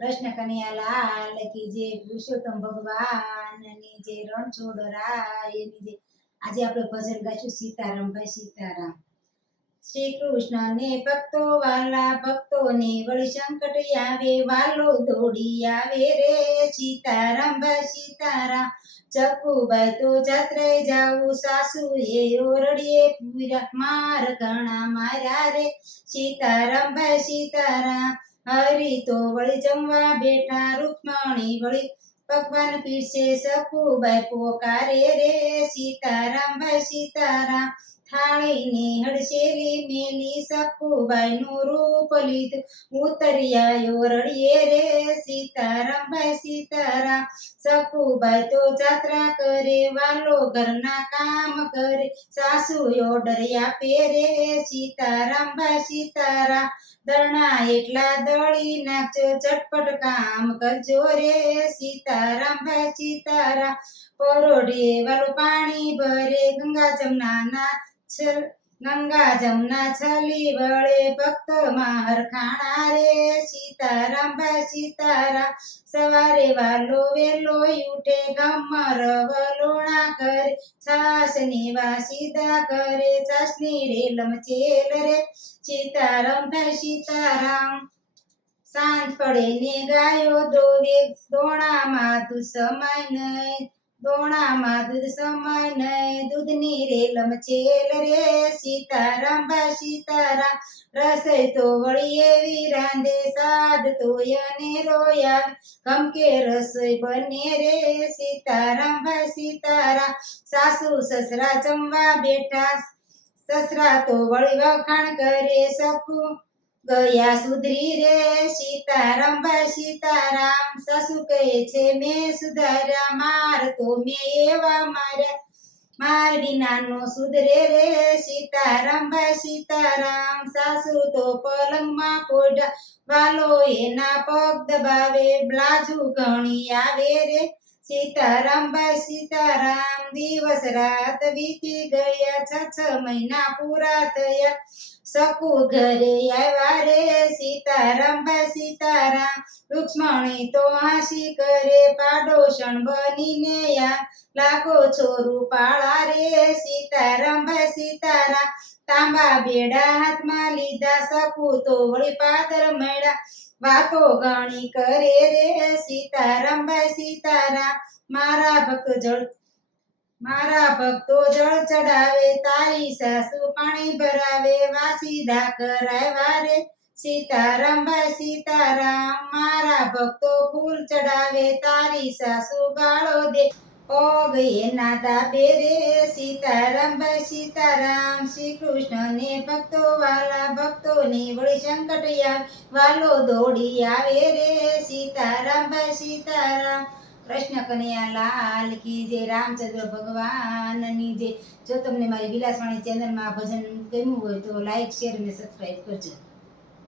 કૃષ્ણ કનૈયા લાલ કી જય, પુરુષોત્તમ ભગવાનની જય, રણછોડરાય એની જય। આજે આપણે ભજન ગાઈશું સીતારામ ભાઈ સીતારામ। શ્રી કૃષ્ણ ને ભક્તો વાલા, ભક્તોને વળી સંકટ આવે, વાલો દોડી આવે રે। સીતારામ ભાઈ સીતારામ। ચકુબાઈ તો જાત્રે જાવું, સાસુ એ ઓરડીએ પૂર્યા, માર ઘણા માર્યા રે। સીતારામ ભાઈ સીતારામ। હરી તો વળી જમવા બેઠા, રૂકમણી વળી પકવાન પીરસે, સકુબાઈ પોકારે રે। સીતારામ ભાઈ સીતારામ। થાળીની હડસેલી મેલી, સકુબાઈ નું રૂપ લીધું, ઉતર્યા ઓરડીએ રે। સીતારામ ભાઈ સીતારામ। સકુબાઈ તો જાત્રા કરે, વાલો ઘરના કામ કરે, સાસુ ઓર્ડર આપે રે। સીતારામ ભાઈ સીતારામ। દળના એટલા દળી નાખજો, ઝટપટ કામ કરજો રે। સીતારામ ભાઈ સીતારામ। પરોઢે વાલું પાણી ભરે, ગંગા જમના છલી વળે, ભક્ત માં હરખાણા રે। સીતારામ ભાઈ સીતારામ। સવારે વાલો વેલો ઉઠે, ગમર વલોણા કરે, છાસ ની વાસીદા કરે, છાસની રેલમ ચેલ રે। સીતારામ ભાઈ સીતારામ। સાંજ પડે ને ગાયો દોવે, દોણામાં દૂધ સમાય નહીં, દોણામાં દૂધ સમાય નહીં, દૂધની રેલમ ચેલ રે। સીતારામ ભાઈ સીતારામ। રસોઈ તો વળી એવી રાંધે, સાદ તો એને રોયા, ગમકે રસોઈ બને રે। સીતારામ ભાઈ સીતારામ। સાસુ સસરા જમવા બેઠા, સસરા તો વળી વખાણ કરે, સકુ ગયા સુધરી રે। સીતારામ ભાઈ સીતારામ। સાસુ કહે છે મેં સુધાર્યા, માર તો મેં એવા માર્યા, માર વિના નો સુધરે રે। સીતારામ ભાઈ સીતારામ। સાસુ તો પલંગમાં પોઢા, વાલો એના પગ દબાવે, બ્લાજુ ઘણી આવે રે। સીતારામ ભાઈ સીતારામ। દિવસ રાત વીતી ગયા, 6 મહિના પૂરા થયા, સકુ ઘરે આવ્યા રે। સીતારામ ભાઈ સીતારામ। રૂક્ષ્મણી તો હાસી કરે, પાડોશણ બનીને લાગો છોરું પાળા રે। સીતારામ ભાઈ સીતારામ। તાંબા બેડા હાથમાં લીધા, સકુ તો વળી પાદર મળ્યા, વાતો ઘણી કરે રે। સીતારામ ભાઈ સીતારામ। મારા ભક્તો જળ ચડાવે, તારી સાસુ પાણી ભરાવે, વાસીદા કરાવ્યા રે। સીતારામ ભાઈ સીતારામ। મારા ભક્તો ફૂલ ચડાવે, તારી સાસુ ગાળો દે, પગ એના દાબે રે। સીતારામ ભાઈ સીતારામ। શ્રી કૃષ્ણ ને ભક્તો વાલા, ભક્તોની વળી સંકટ આવે, વાલો દોડી આવે રે। સીતારામ ભાઈ સીતારામ। કૃષ્ણ કનૈયા લાલ કી જય, રામચંદ્ર ભગવાનની જય। જો તમને મારી વિલાસવાણી ચેનલમાં ભજન ગમ્યું હોય તો લાઈક, શેર અને સબસ્ક્રાઈબ કરજો।